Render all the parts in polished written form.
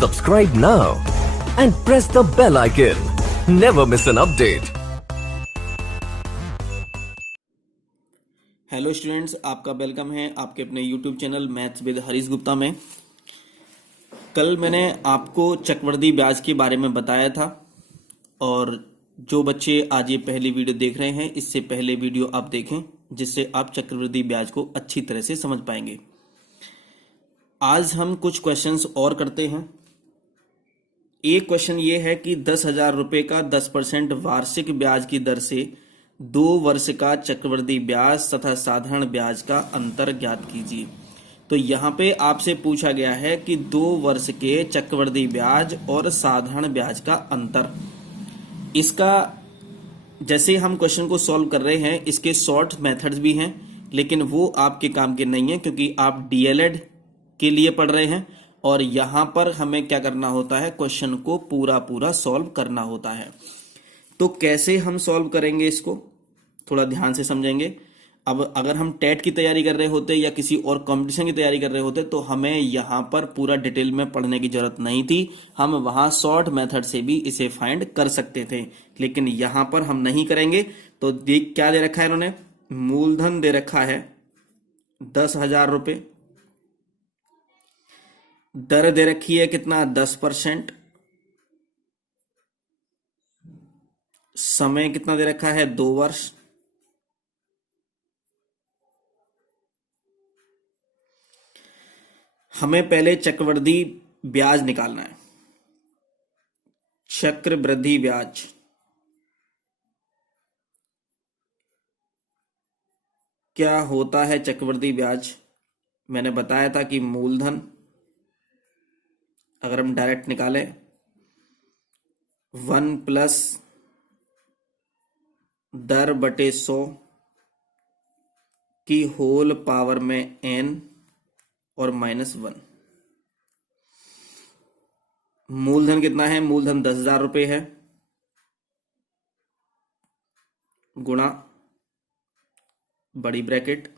Subscribe now and press the bell icon. Never miss an update. Hello students, आपका welcome है आपके अपने YouTube channel maths with Harish Gupta में। कल मैंने आपको चक्रवृद्धि ब्याज के बारे में बताया था और जो बच्चे आज ये पहली वीडियो देख रहे हैं, इससे पहले वीडियो आप देखें जिससे आप चक्रवृद्धि ब्याज को अच्छी तरह से समझ पाएंगे। आज हम कुछ क्वेश्चंस और करते हैं। एक क्वेश्चन ये है कि 10,000 रुपये का 10% वार्षिक ब्याज की दर से 2 वर्ष का चक्रवृद्धि ब्याज तथा साधारण ब्याज का अंतर ज्ञात कीजिए। तो यहाँ पे आपसे पूछा गया है कि 2 वर्ष के चक्रवृद्धि ब्याज और साधारण ब्याज का अंतर। इसका जैसे हम क्वेश्चन को सॉल्व कर रहे हैं, इसके शॉर्ट मेथड्स भी हैं, लेकिन वो आपके काम के नहीं है क्योंकि आप डीएलएड के लिए पढ़ रहे हैं और यहाँ पर हमें क्या करना होता है, क्वेश्चन को पूरा सॉल्व करना होता है। तो कैसे हम सॉल्व करेंगे इसको थोड़ा ध्यान से समझेंगे। अब अगर हम टेट की तैयारी कर रहे होते या किसी और कंपटीशन की तैयारी कर रहे होते तो हमें यहाँ पर पूरा डिटेल में पढ़ने की जरूरत नहीं थी, हम वहां शॉर्ट मेथड से भी इसे फाइंड कर सकते थे, लेकिन यहाँ पर हम नहीं करेंगे। तो देख क्या दे रखा है इन्होंने, मूलधन दे रखा है 10,000 रुपये, दर दे रखी है कितना 10%, समय कितना दे रखा है 2 वर्ष, हमें पहले चक्रवृद्धि ब्याज निकालना है। चक्रवृद्धि ब्याज क्या होता है? चक्रवृद्धि ब्याज मैंने बताया था कि मूलधन अगर हम डायरेक्ट निकालें 1 प्लस दर बटे 100 की होल पावर में n और -1। मूलधन कितना है? मूलधन 10,000 रुपये है, गुणा बड़ी ब्रैकेट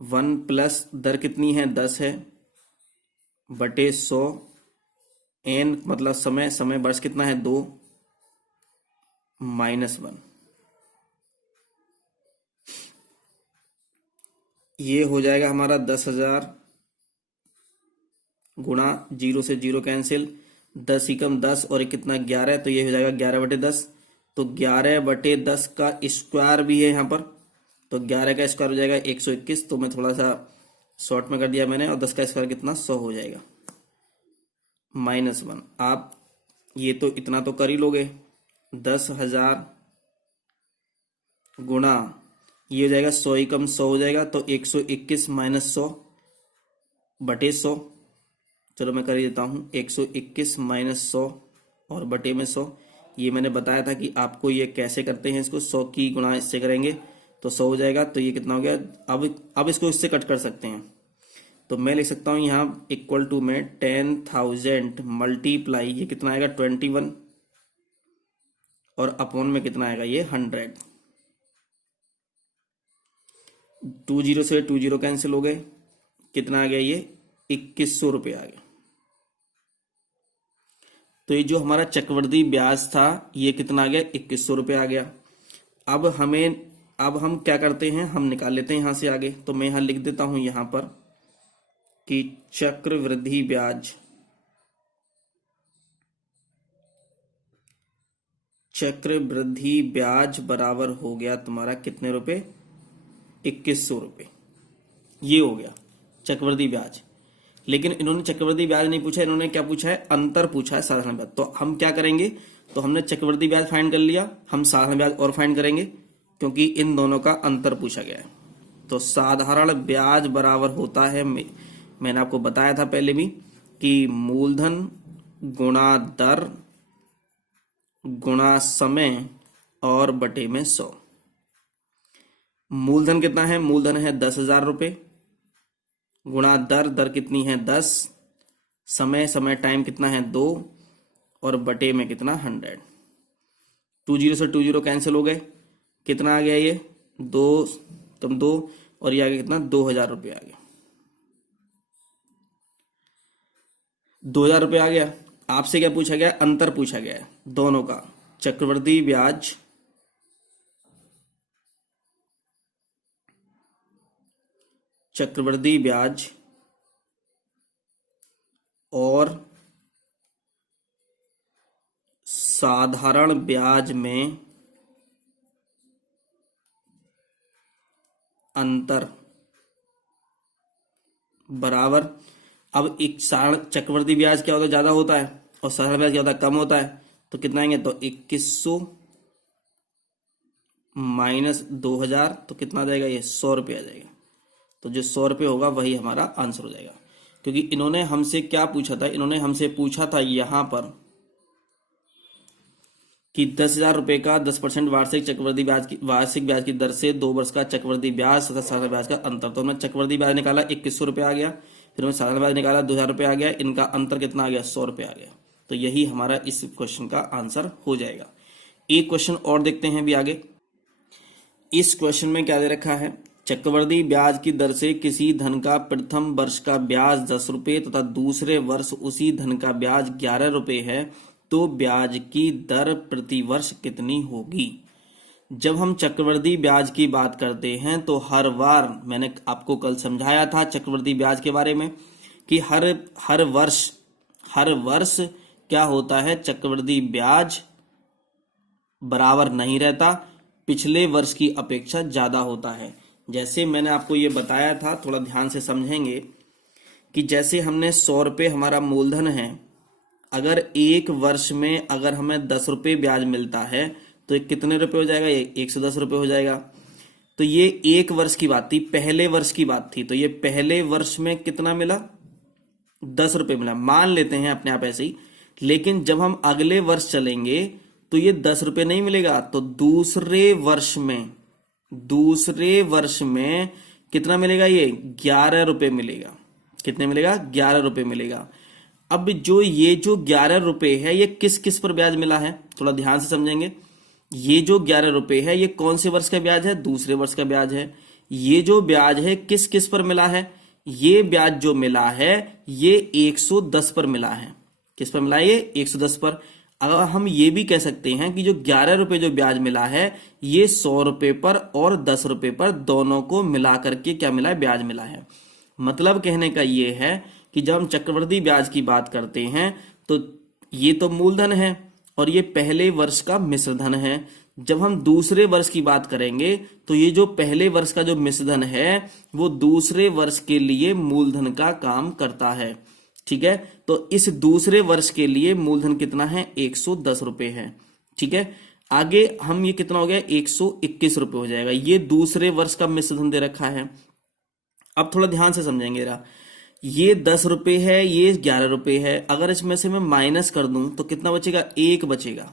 1 प्लस दर कितनी है 10 है बटे 100 n मतलब समय, समय वर्ष कितना है 2 -1। ये हो जाएगा हमारा 10,000 गुणा 0 से 0 कैंसिल, 10 एकम 10 और एक कितना 11, तो ये हो जाएगा 11/10। तो 11/10 का स्क्वायर भी है यहाँ पर, तो 11 का स्क्वायर हो जाएगा 121। तो मैं थोड़ा सा शॉर्ट में कर दिया मैंने, और 10 का स्क्वायर कितना 100 हो जाएगा -1। आप ये तो इतना तो कर ही लोगे, 10,000 गुणा ये हो जाएगा 100 एकम 100 हो जाएगा, तो 121 - 100 बटे 100। चलो मैं कर ही देता हूँ, 121 - 100 और बटे में 100। ये मैंने बताया था कि आपको ये कैसे करते हैं, इसको 100 की गुणा इससे करेंगे तो 100 हो जाएगा। तो ये कितना हो गया, अब इसको इससे कट कर सकते हैं। तो मैं लिख सकता हूँ यहाँ इक्वल टू में 10,000 मल्टीप्लाई ये कितना आएगा 21 और अपॉन में कितना आएगा ये 100। 20 से 20 कैंसिल हो गए, कितना आ गया ये 2100 रुपये आ गया। तो ये जो हमारा चक्रवृद्धि ब्याज था ये कितना आ गया 2100 रुपये आ गया। अब हम क्या करते हैं, हम निकाल लेते हैं यहां से आगे। तो मैं यहां लिख देता हूं यहां पर कि चक्रवृद्धि ब्याज बराबर हो गया तुम्हारा कितने रुपए, 2100 रुपये। ये हो गया चक्रवृद्धि ब्याज। लेकिन इन्होंने चक्रवृद्धि ब्याज नहीं पूछा, इन्होंने क्या पूछा है, अंतर पूछा है साधारण ब्याज। तो हम क्या करेंगे, तो हमने चक्रवृद्धि ब्याज फाइंड कर लिया, हम साधारण ब्याज और फाइंड करेंगे क्योंकि इन दोनों का अंतर पूछा गया है। तो साधारण ब्याज बराबर होता है, मैंने आपको बताया था पहले भी कि मूलधन गुणा दर गुणा समय और बटे में 100। मूलधन कितना है, मूलधन है 10,000 रुपये, गुणा दर कितनी है 10, समय टाइम कितना है 2 और बटे में कितना 100। 20 से 20 कैंसिल हो गए, कितना आ गया ये 2 और ये आ गया कितना 2,000 रुपये आ गया। 2,000 रुपये आ गया। आपसे क्या पूछा गया? अंतर पूछा गया है दोनों का, चक्रवृद्धि ब्याज और साधारण ब्याज में अंतर बराबर। अब एक साधारण चक्रवृद्धि ब्याज क्या होता है? ज्यादा होता है, और साधारण ब्याज क्या होता है? कम होता है। तो कितना आएंगे? तो 2100 माइनस 2,000, तो कितना आ जाएगा? ये 100 रुपये आ जाएगा। तो जो 100 रुपये होगा वही हमारा आंसर हो जाएगा। क्योंकि इन्होंने हमसे क्या पूछा था? इन्होंने हमसे पूछा था यहां पर कि 10,000 रुपये का 10% वार्षिक ब्याज की दर से 2 वर्ष का चक्रवृद्धि ब्याज तथा साधारण ब्याज का अंतर। तो हमने चक्रवृद्धि ब्याज निकाला 2100 रुपये आ गया, फिर हमने साधारण ब्याज निकाला 2,000 रुपये आ गया, इनका अंतर कितना आ गया? 100 रुपये आ गया। तो यही हमारा इस क्वेश्चन का आंसर हो जाएगा। एक क्वेश्चन और देखते हैं भी आगे। इस क्वेश्चन में क्या दे रखा है? चक्रवृद्धि ब्याज की दर से किसी धन का प्रथम वर्ष का ब्याज 10 रुपये तथा दूसरे वर्ष उसी धन का ब्याज 11 रुपये है, तो ब्याज की दर प्रति वर्ष कितनी होगी? जब हम चक्रवृद्धि ब्याज की बात करते हैं तो हर बार, मैंने आपको कल समझाया था चक्रवृद्धि ब्याज के बारे में कि हर वर्ष क्या होता है? चक्रवृद्धि ब्याज बराबर नहीं रहता, पिछले वर्ष की अपेक्षा ज्यादा होता है। जैसे मैंने आपको ये बताया था, थोड़ा ध्यान से समझेंगे कि जैसे हमने 100 रुपये हमारा मूलधन है, अगर एक वर्ष में अगर हमें 10 रुपये ब्याज मिलता है तो ये कितने रुपए हो जाएगा? ये 110 रुपये हो जाएगा। तो ये एक वर्ष की बात थी, पहले वर्ष की बात थी। तो ये पहले वर्ष में कितना मिला? 10 रुपये मिला, मान लेते हैं अपने आप ऐसे ही। लेकिन जब हम अगले वर्ष चलेंगे तो ये 10 रुपये नहीं मिलेगा। तो दूसरे वर्ष में कितना मिलेगा? ये 11 रुपये मिलेगा। कितने मिलेगा? 11 रुपये मिलेगा। अब जो 11 रुपये है, ये किस किस पर ब्याज मिला है? थोड़ा ध्यान से समझेंगे। ये जो 11 रुपये है, ये कौन से वर्ष का ब्याज है? दूसरे वर्ष का ब्याज है। ये जो ब्याज है किस किस पर मिला है? ये ब्याज जो मिला है ये 110 पर मिला है। किस पर मिला है? ये 110 पर। अगर हम ये भी कह सकते हैं कि जो 11 रुपये जो ब्याज मिला है ये 100 रुपये पर और 10 रुपये पर दोनों को मिला करके क्या मिला है? ब्याज मिला है। मतलब कहने का ये है कि जब हम चक्रवृद्धि ब्याज की बात करते हैं तो ये तो मूलधन है और ये पहले वर्ष का मिश्रधन है। जब हम दूसरे वर्ष की बात करेंगे तो ये जो पहले वर्ष का जो मिश्रधन है वो दूसरे वर्ष के लिए मूलधन का काम करता है। ठीक है, तो इस दूसरे वर्ष के लिए मूलधन कितना है? 110 रुपये है। ठीक है, आगे हम ये कितना हो गया? 121 रुपये हो जाएगा। ये दूसरे वर्ष का मिश्रधन दे रखा है। अब थोड़ा ध्यान से समझेंगे जरा, ये 10 रुपये है, ये 11 रुपये है। अगर इसमें से मैं माइनस कर दूं तो कितना बचेगा? 1 बचेगा।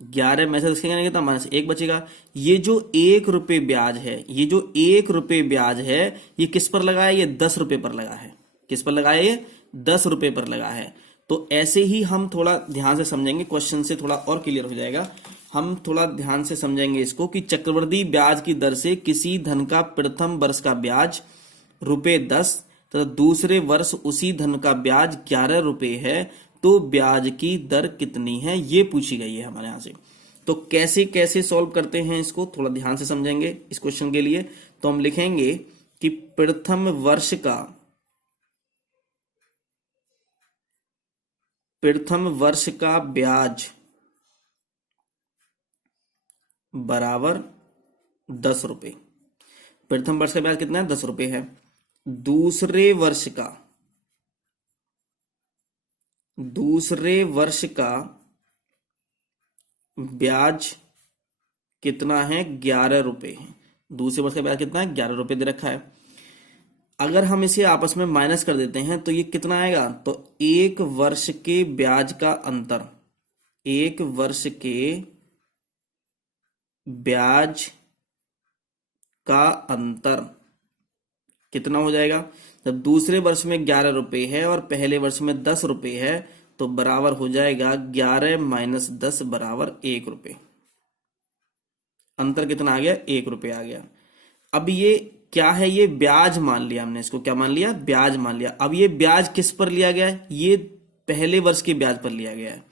11 में से कितना कितना? माइनस 1 बचेगा। ये जो 1 रुपये ब्याज है, ये जो 1 रुपये ब्याज है, ये किस पर लगा है? ये 10 रुपये पर लगा है। किस पर लगा है? ये 10 रुपये पर लगा है। तो ऐसे ही हम थोड़ा ध्यान से समझेंगे, क्वेश्चन से थोड़ा और क्लियर हो जाएगा। हम थोड़ा ध्यान से समझेंगे इसको कि चक्रवृद्धि ब्याज की दर से किसी धन का प्रथम वर्ष का ब्याज ₹10 तथा दूसरे वर्ष उसी धन का ब्याज 11 रुपये है, तो ब्याज की दर कितनी है? ये पूछी गई है हमारे यहां से। तो कैसे कैसे सॉल्व करते हैं इसको, थोड़ा ध्यान से समझेंगे इस क्वेश्चन के लिए। तो हम लिखेंगे कि प्रथम वर्ष का ब्याज बराबर 10 रुपये। प्रथम वर्ष का ब्याज कितना है? 10 रुपये है। दूसरे वर्ष का ब्याज कितना है? 11 रुपये है। दूसरे वर्ष का ब्याज कितना है? 11 रुपये दे रखा है। अगर हम इसे आपस में माइनस कर देते हैं तो ये कितना आएगा? तो एक वर्ष के ब्याज का अंतर, एक वर्ष के ब्याज का अंतर कितना हो जाएगा? जब दूसरे वर्ष में 11 रुपये है और पहले वर्ष में 10 रुपये है तो बराबर हो जाएगा 11 माइनस 10 बराबर 1 रुपये। अंतर कितना आ गया? 1 रुपये आ गया। अब ये क्या है ये, ब्याज मान लिया हमने इसको, क्या मान लिया, ब्याज मान लिया। अब ये ब्याज किस पर लिया गया है, ये पहले वर्ष के ब्याज पर लिया गया है।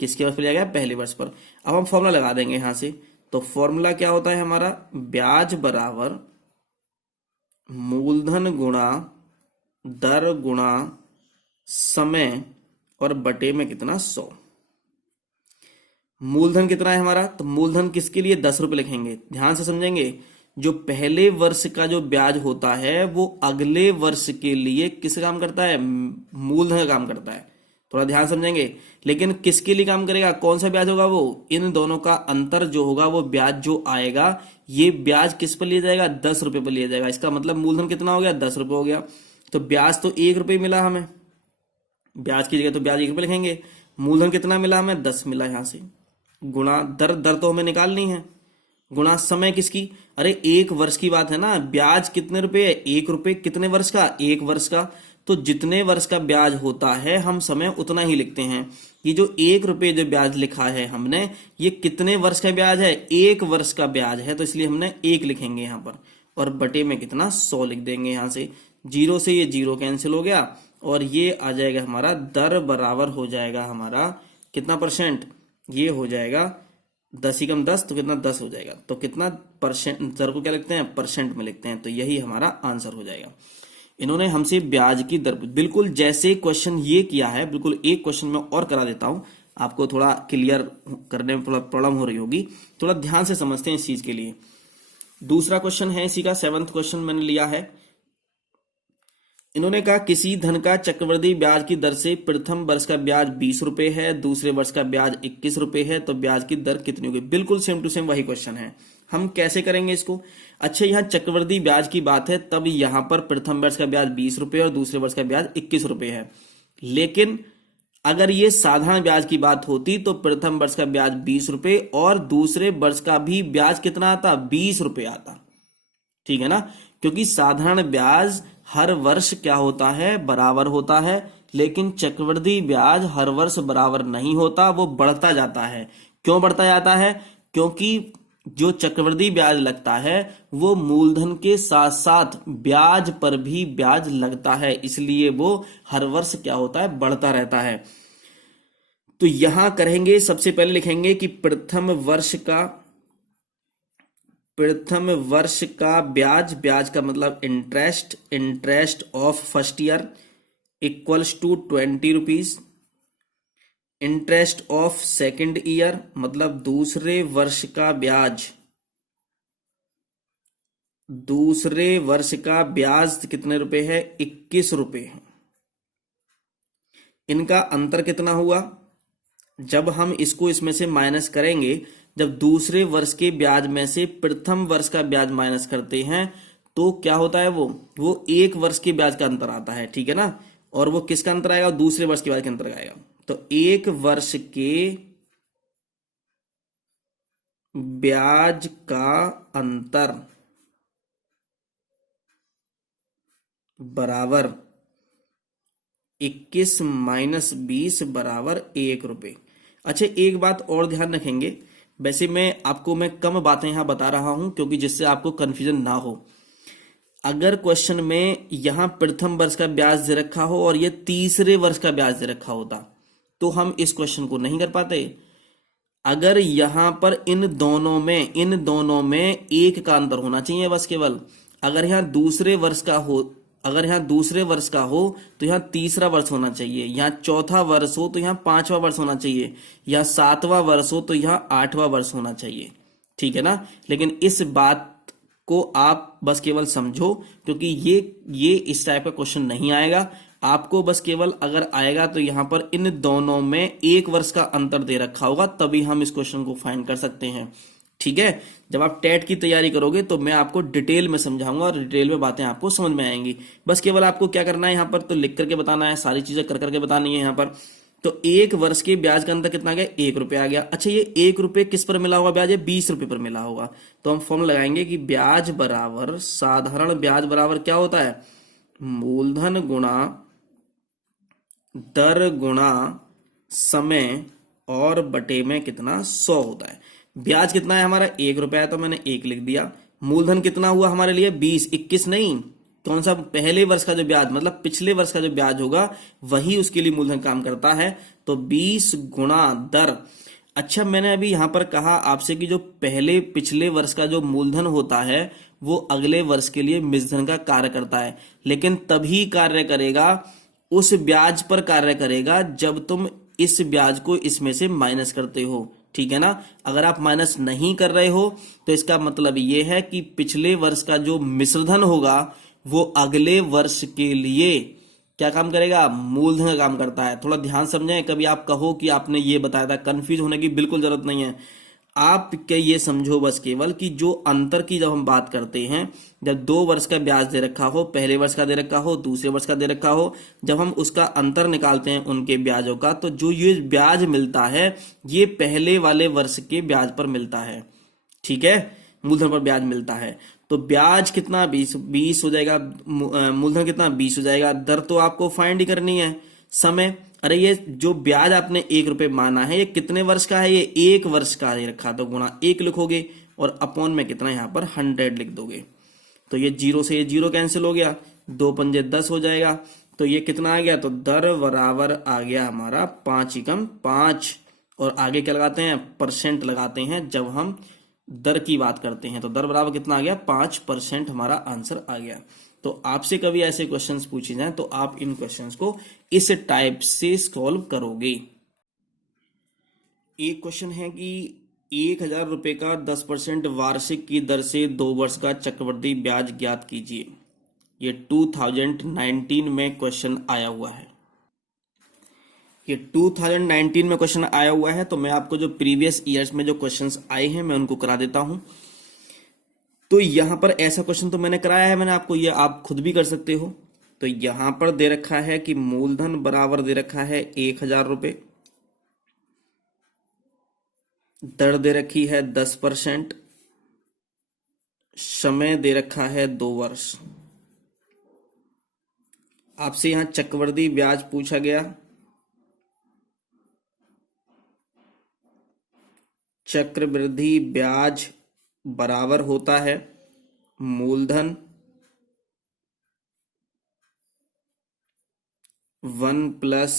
किसके वर्ष पर लिया गया है, पहले वर्ष पर। अब हम फॉर्मूला लगा देंगे यहां से, तो फॉर्मूला क्या होता है हमारा, ब्याज बराबर मूलधन गुणा दर गुणा समय और बटे में कितना, 100। मूलधन कितना है हमारा, तो मूलधन किसके लिए, 10 रुपए लिखेंगे। ध्यान से समझेंगे, जो पहले वर्ष का जो ब्याज होता है वो अगले वर्ष के लिए किस काम करता है, मूलधन का काम करता है। थोड़ा ध्यान समझेंगे, लेकिन किसके लिए काम करेगा, कौन सा ब्याज होगा, वो इन दोनों का अंतर जो होगा वो ब्याज जो आएगा, ये ब्याज किस पर लिया जाएगा, 10 रुपए पर लिया जाएगा। इसका मतलब मूलधन कितना हो गया, 10 रुपए हो गया। तो ब्याज तो 1 रुपए मिला हमें, ब्याज की जगह तो ब्याज 1 रुपए लिखेंगे। मूलधन कितना मिला हमें, 10 मिला। यहां से गुणा दर, दर तो हमें निकालनी है, गुणा समय किसकी, अरे 1 वर्ष की बात है ना, ब्याज कितने रुपए है, 1 रुपए, कितने वर्ष का, 1 वर्ष का। तो जितने वर्ष का ब्याज होता है हम समय उतना ही लिखते हैं। ये जो 1 रुपए जो ब्याज लिखा है हमने, ये कितने वर्ष का ब्याज है, 1 वर्ष का ब्याज है, तो इसलिए हमने 1 लिखेंगे यहां पर, और बटे में कितना, 100 लिख देंगे। यहां से 0 से ये 0 कैंसिल हो गया, और ये आ जाएगा हमारा, दर बराबर हो जाएगा हमारा कितना परसेंट, ये हो जाएगा 10 ही कम 10, तो कितना, 10 हो जाएगा। तो कितना परसेंट, दर को क्या लिखते हैं, परसेंट में लिखते हैं, तो यही हमारा आंसर हो जाएगा। इन्होंने हमसे ब्याज की दर, बिल्कुल जैसे क्वेश्चन ये किया है, बिल्कुल एक क्वेश्चन में और करा देता हूं, आपको थोड़ा क्लियर करने में थोड़ा प्रॉब्लम हो रही होगी, थोड़ा ध्यान से समझते हैं इस चीज के लिए। दूसरा क्वेश्चन है इसी का, 7th क्वेश्चन मैंने लिया है। इन्होंने कहा किसी धन का चक्रवृद्धि ब्याज की दर से प्रथम वर्ष का ब्याज 20 रुपए है, दूसरे वर्ष का ब्याज 21 रुपए है, तो ब्याज की दर कितनी होगी। बिल्कुल सेम टू सेम वही क्वेश्चन है। हम कैसे करेंगे इसको, अच्छा यहाँ चक्रवृद्धि ब्याज की बात है, तब यहां पर प्रथम वर्ष का ब्याज 20 रुपए और दूसरे वर्ष का ब्याज 21 रुपए है। लेकिन अगर ये साधारण ब्याज की बात होती तो प्रथम वर्ष का ब्याज 20 रुपए और दूसरे वर्ष का भी ब्याज कितना आता, 20 रुपए आता, ठीक है ना, क्योंकि साधारण ब्याज हर वर्ष क्या होता है, बराबर होता है, लेकिन चक्रवृद्धि ब्याज हर वर्ष बराबर नहीं होता, वो बढ़ता जाता है। क्यों बढ़ता जाता है, क्योंकि जो चक्रवृद्धि ब्याज लगता है वो मूलधन के साथ साथ ब्याज पर भी ब्याज लगता है, इसलिए वो हर वर्ष क्या होता है, बढ़ता रहता है। तो यहां करेंगे, सबसे पहले लिखेंगे कि प्रथम वर्ष का ब्याज, ब्याज का मतलब interest, interest of first year equals to 20 rupees. Interest of second year मतलब दूसरे वर्ष का ब्याज, दूसरे वर्ष का ब्याज कितने रुपए है, 21 रुपए है। इनका अंतर कितना हुआ, जब हम इसको इसमें से माइनस करेंगे, जब दूसरे वर्ष के ब्याज में से प्रथम वर्ष का ब्याज माइनस करते हैं तो क्या होता है, वो 1 वर्ष के ब्याज का अंतर आता है, ठीक है ना, और वो किसका अंतर आएगा, दूसरे वर्ष के ब्याज के अंतर आएगा। तो 1 वर्ष के ब्याज का अंतर बराबर 21 माइनस 20 बराबर 1 रुपए। अच्छा एक बात और ध्यान रखेंगे, वैसे मैं कम बातें यहां बता रहा हूं क्योंकि जिससे आपको कंफ्यूजन ना हो। अगर क्वेश्चन में यहां प्रथम वर्ष का ब्याज दे रखा हो और ये तीसरे वर्ष का ब्याज दे रखा होता तो हम इस क्वेश्चन को नहीं कर पाते। अगर यहां पर इन दोनों में एक का अंतर होना चाहिए बस केवल। अगर यहां दूसरे वर्ष का हो तो यहां तीसरा वर्ष होना चाहिए, यहां चौथा वर्ष हो तो यहां 5वां वर्ष होना चाहिए, या 7वां वर्ष हो तो यहां 8वां वर्ष होना चाहिए, ठीक है ना। लेकिन इस बात को आप बस केवल समझो क्योंकि ये इस टाइप का क्वेश्चन नहीं आएगा आपको, बस केवल अगर आएगा तो यहां पर इन दोनों में 1 वर्ष का अंतर दे रखा होगा तभी हम इस क्वेश्चन को फाइंड कर सकते हैं, ठीक है। जब आप टेट की तैयारी करोगे तो मैं आपको डिटेल में समझाऊंगा और डिटेल में बातें आपको समझ में आएंगी। बस केवल आपको क्या करना है यहाँ पर, तो लिख करके बताना है, सारी चीजें कर करके बतानी है यहाँ पर। तो 1 वर्ष के ब्याज का अंतर कितना आ गया, 1 रुपये आ गया। अच्छा ये 1 रुपये किस पर मिला होगा ब्याज, 20 रुपये पर मिला होगा। तो हम फॉर्मूला लगाएंगे कि ब्याज बराबर, साधारण ब्याज बराबर क्या होता है, मूलधन गुणा दर गुणा समय और बटे में कितना 100 होता है। ब्याज कितना है हमारा, 1 रुपया है तो मैंने 1 लिख दिया। मूलधन कितना हुआ हमारे लिए 20, 21 नहीं, कौन सा, पहले वर्ष का जो ब्याज, मतलब पिछले वर्ष का जो ब्याज होगा वही उसके लिए मूलधन काम करता है। तो 20 गुणा दर। अच्छा, मैंने अभी यहां पर कहा आपसे कि जो पहले पिछले वर्ष का जो मूलधन होता है वो अगले वर्ष के लिए मिश्रधन का कार्य करता है, लेकिन तभी कार्य करेगा, उस ब्याज पर कार्य करेगा जब तुम इस ब्याज को इसमें से माइनस करते हो, ठीक है ना। अगर आप माइनस नहीं कर रहे हो तो इसका मतलब ये है कि पिछले वर्ष का जो मिश्रधन होगा वो अगले वर्ष के लिए क्या काम करेगा, मूलधन का काम करता है। थोड़ा ध्यान समझें, कभी आप कहो कि आपने ये बताया था, कंफ्यूज होने की बिल्कुल जरूरत नहीं है। आप क्या ये समझो बस केवल कि जो अंतर की जब हम बात करते हैं, जब 2 वर्ष का ब्याज दे रखा हो, पहले वर्ष का दे रखा हो, दूसरे वर्ष का दे रखा हो, जब हम उसका अंतर निकालते हैं उनके ब्याजों का, तो जो ये ब्याज मिलता है ये पहले वाले वर्ष के ब्याज पर मिलता है, ठीक है, मूलधन पर ब्याज मिलता है। तो ब्याज कितना 20 हो जाएगा, मूलधन कितना 20 हो जाएगा। दर तो आपको फाइंड ही करनी है। समय, अरे ये जो ब्याज आपने 1 रुपए माना है ये कितने वर्ष का है, ये 1 वर्ष का है रखा, तो गुणा 1 लिखोगे और अपॉन में कितना यहाँ पर 100 लिख दोगे। तो ये 0 से ये 0 कैंसिल हो गया, 2 पंजे 10 हो जाएगा। तो ये कितना आ गया, तो दर बराबर आ गया हमारा 5 एकम 5। और आगे क्या लगाते हैं, परसेंट लगाते हैं जब हम दर की बात करते हैं। तो दर बराबर कितना आ गया, 5% हमारा आंसर आ गया। तो आपसे कभी ऐसे क्वेश्चंस पूछे जाएं तो आप इन क्वेश्चंस को इस टाइप से सॉल्व करोगे। एक क्वेश्चन है कि 1000 रुपए का 10% वार्षिक की दर से 2 वर्ष का चक्रवृद्धि ब्याज ज्ञात कीजिए। ये 2019 में क्वेश्चन आया हुआ है। ये 2019 में क्वेश्चन आया हुआ है, तो मैं आपको जो प्रीवियस ईयर्स में जो क्वेश्चंस आए हैं मैं उनको करा देता हूं। तो यहां पर ऐसा क्वेश्चन तो मैंने कराया है, मैंने आपको, ये आप खुद भी कर सकते हो। तो यहां पर दे रखा है कि मूलधन बराबर दे रखा है 1000 रुपए, दर दे रखी है 10%, समय दे रखा है 2 वर्ष। आपसे यहां चक्रवृद्धि ब्याज पूछा गया। चक्रवृद्धि ब्याज बराबर होता है मूलधन 1 प्लस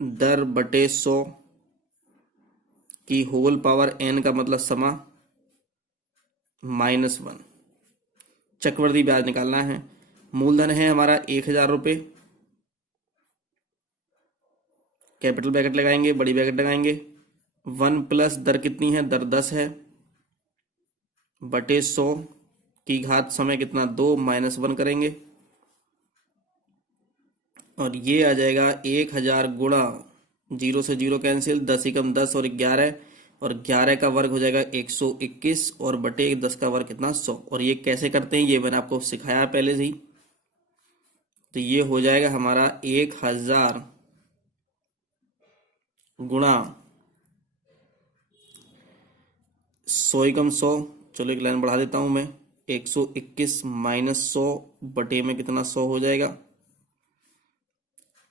दर बटे 100 की होल पावर n का मतलब समा -1। चक्रवृद्धि ब्याज निकालना है। मूलधन है हमारा 1000 रुपये, कैपिटल ब्रैकेट लगाएंगे, बड़ी ब्रैकेट लगाएंगे, 1 प्लस दर कितनी है, दर 10 है, बटे 100 की घात समय कितना 2 -1 करेंगे और ये आ जाएगा 1000 गुणा 0 से 0 कैंसिल, 10 एकम 10 और 11, और 11 का वर्ग हो जाएगा 121 और बटे 10 का वर्ग कितना 100। और ये कैसे करते हैं ये मैंने आपको सिखाया पहले से ही। तो ये हो जाएगा हमारा 1000 गुणा 100 एकम 100, चलो एक लाइन बढ़ा देता हूं मैं, 121 माइनस 100 बटे में कितना 100 हो जाएगा,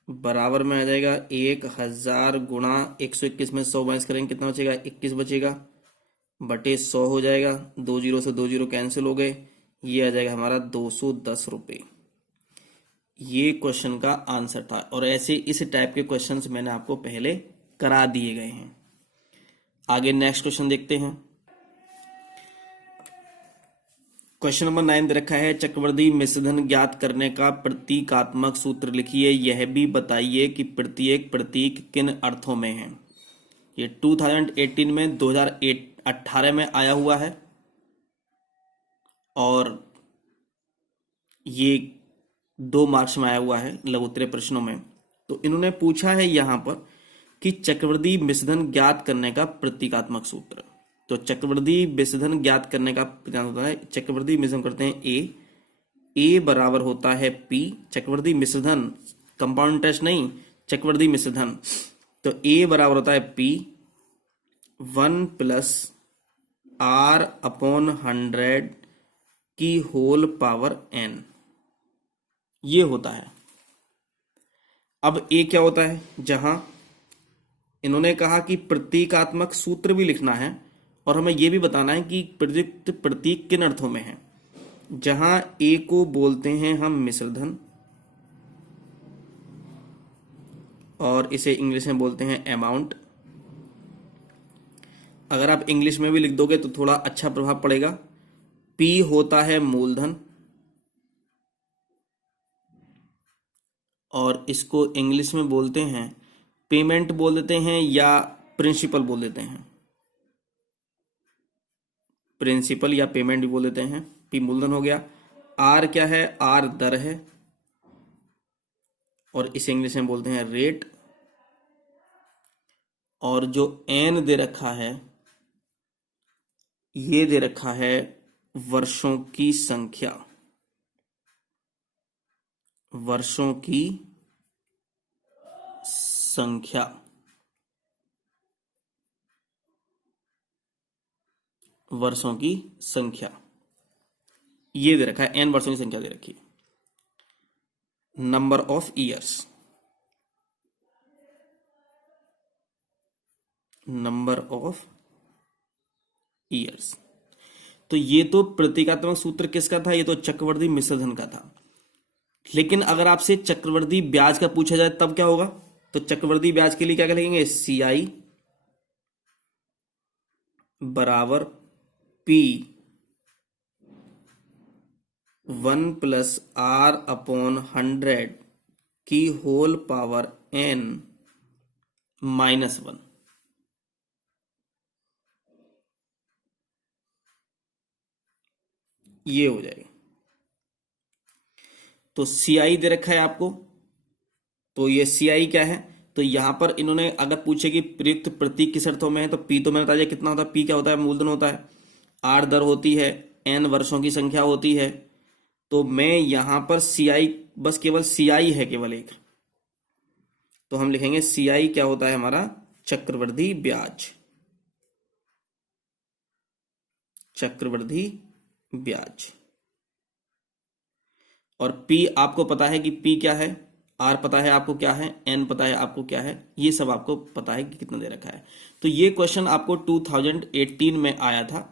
बराबर में आ जाएगा 1000 गुणा 121 में 100 माइनस करेंगे कितना बचेगा, 21 बचेगा, बटे 100 हो जाएगा, 2 जीरो से 2 जीरो कैंसिल हो गए, ये आ जाएगा हमारा 210 रुपये। ये क्वेश्चन का आंसर था। और ऐसे इस टाइप के क्वेश्चंस मैंने आपको पहले करा दिए गए हैं। आगे नेक्स्ट क्वेश्चन देखते हैं। क्वेश्चन नंबर 9 दे रखा है, चक्रवृद्धि मिश्रधन ज्ञात करने का प्रतीकात्मक सूत्र लिखिए, यह भी बताइए कि प्रत्येक प्रतीक किन अर्थों में है। ये 2018 में 2018 में आया हुआ है और ये 2 मार्क्स में आया हुआ है लघुत्तरीय प्रश्नों में। तो इन्होंने पूछा है यहां पर कि चक्रवृद्धि मिश्रधन ज्ञात करने का प्रतीकात्मक सूत्र। तो चक्रवृद्धि मिश्रधन ज्ञात करने का क्या होता है, चक्रवृद्धि मिश्रधन करते हैं ए बराबर होता है P, चक्रवृद्धि मिश्रधन कंपाउंड इंटरेस्ट नहीं, चक्रवृद्धि मिश्रधन, तो A बराबर होता है P 1 प्लस R अपॉन 100 की होल पावर n, ये होता है। अब A क्या होता है, जहां इन्होंने कहा कि प्रतीकात्मक सूत्र भी लिखना है और हमें यह भी बताना है कि प्रयुक्त प्रतीक किन अर्थों में है। जहां ए को बोलते हैं हम मिश्रधन और इसे इंग्लिश में बोलते हैं अमाउंट। अगर आप इंग्लिश में भी लिख दोगे तो थोड़ा अच्छा प्रभाव पड़ेगा। पी होता है मूलधन और इसको इंग्लिश में बोलते हैं पेमेंट बोल देते हैं या प्रिंसिपल बोल देते हैं। प्रिंसिपल या पेमेंट भी बोल देते हैं। पी मूलधन हो गया। आर क्या है? आर दर है और इसे इंग्लिश में बोलते हैं रेट। और जो एन दे रखा है ये दे रखा है वर्षों की संख्या। वर्षों की संख्या। वर्षों की संख्या ये दे रखा है, एन वर्षों की संख्या दे रखी है। Number of years. Number of years. तो ये तो प्रतीकात्मक सूत्र किसका था? ये तो चक्रवर्ती मिश्रधन का था। लेकिन अगर आपसे चक्रवर्ती ब्याज का पूछा जाए तब क्या होगा? तो चक्रवर्ती ब्याज के लिए क्या लिखेंगे? CI बराबर P 1 + R/100 की होल पावर n -1। ये हो जाएगा। तो CI दे रखा है आपको, तो ये CI क्या है? तो यहां पर इन्होंने अगर पूछे कि प्रयुक्त प्रतीक किस अर्थों में है तो P तो मैंने बता दिया कितना होता है। P क्या होता है? मूलधन होता है। R दर होती है। N वर्षों की संख्या होती है। तो मैं यहां पर CI बस केवल CI है केवल एक, तो हम लिखेंगे CI क्या होता है हमारा? चक्रवर्ती ब्याज। चक्रवर्ती ब्याज। और P आपको पता है कि P क्या है, R पता है आपको क्या है, N पता है आपको क्या है, ये सब आपको पता है कि कितना दे रखा है। तो ये क्वेश्चन आपको 2018 में आया था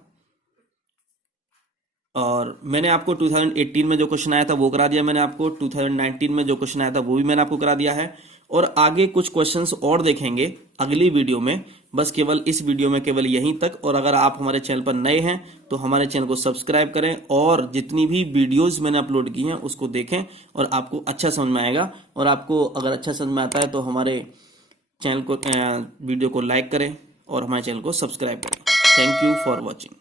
और मैंने आपको 2018 में जो क्वेश्चन आया था वो करा दिया मैंने आपको। 2019 में जो क्वेश्चन आया था वो भी मैंने आपको करा दिया है। और आगे कुछ क्वेश्चंस और देखेंगे अगली वीडियो में। बस केवल इस वीडियो में केवल यहीं तक। और अगर आप हमारे चैनल पर नए हैं तो हमारे चैनल को सब्सक्राइब करें और जितनी भी वीडियोस मैंने अपलोड की हैं उसको देखें और आपको अच्छा समझ में आएगा। और आपको अगर अच्छा समझ में आता है तो हमारे चैनल को वीडियो को लाइक करें और हमारे चैनल को सब्सक्राइब करें। Thank you for watching.